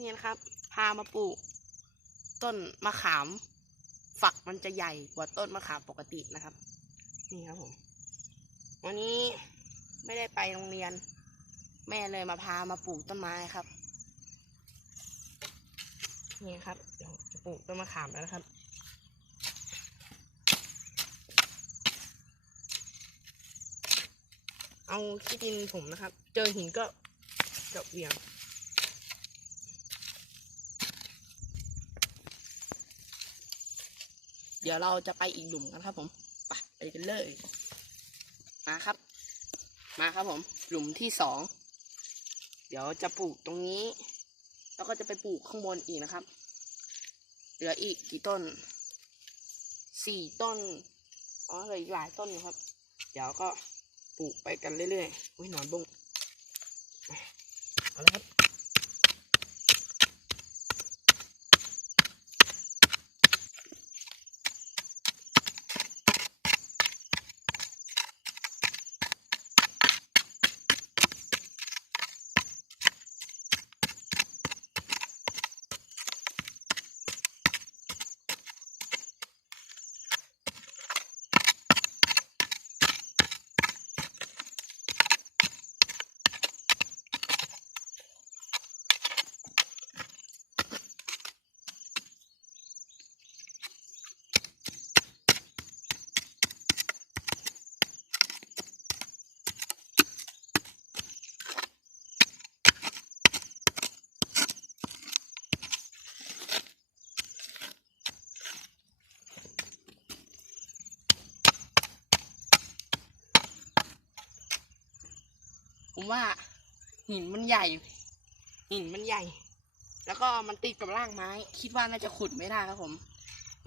นี่นะครับ พามาปลูก ต้นมะขาม ฝักมันจะใหญ่กว่าต้นมะขามปกตินะครับ นี่ครับผม วันนี้ไม่ได้ไปโรงเรียน แม่เลยมาพามาปลูกต้นไม้ครับ นี่ครับเดี๋ยวจะปลูกต้นมะขามแล้วนะครับเอาขี้ดินผมนะครับ เจอหินก็จะเหวี่ยง เดี๋ยวเราจะไปอีกหลุมกันครับ ผมไปไปกันเลย มาครับ มาครับผม หลุมที่สองเดี๋ยวจะปลูกตรงนี้ แล้วก็จะไปปลูกข้างบนอีกนะครับ เหลืออีกกี่ต้นสี่ต้นอ๋อเหลืออีกหลายต้นอยู่ครับ เดี๋ยวก็ปลูกไปกันเรื่อยๆอุ้ยหนอนบงเอาละครับ ผมว่า หินมันใหญ่ หินมันใหญ่ แล้วก็มันติดกับร่างไม้ คิดว่าน่าจะขุดไม่ได้ครับผม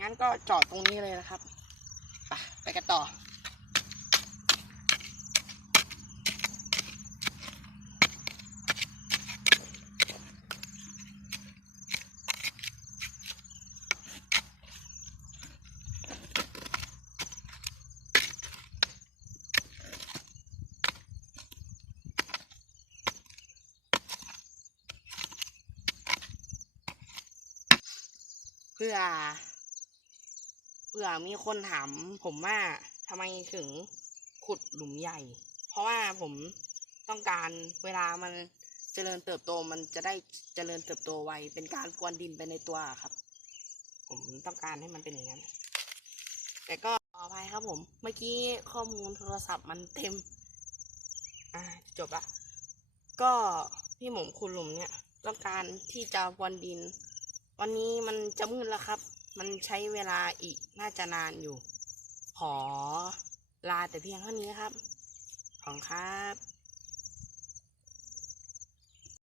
งั้นก็จอดตรงนี้เลยนะครับ ไปไปกันต่อ เพื่อเพื่อมีคนถามผมว่าทำไมถึงขุดหลุมใหญ่ เพราะว่าผมต้องการเวลามันเจริญเติบโตมันจะได้เจริญเติบโตไวเป็นการกวนดินไปในตัวครับ ผมต้องการให้มันเป็นอย่างนั้นแต่ก็ขออภัยครับ ผม เมื่อกี้ข้อมูลโทรศัพท์มันเต็ม อ่าจบละก็พี่หมมคุณหลุมเนี่ย ต้องการที่จะกวนดิน วันนี้มันจะมืดแล้วครับ มันใช้เวลาอีกน่าจะนานอยู่ ขอลาแต่เพียงเท่านี้ครับ ขอบคุณครับ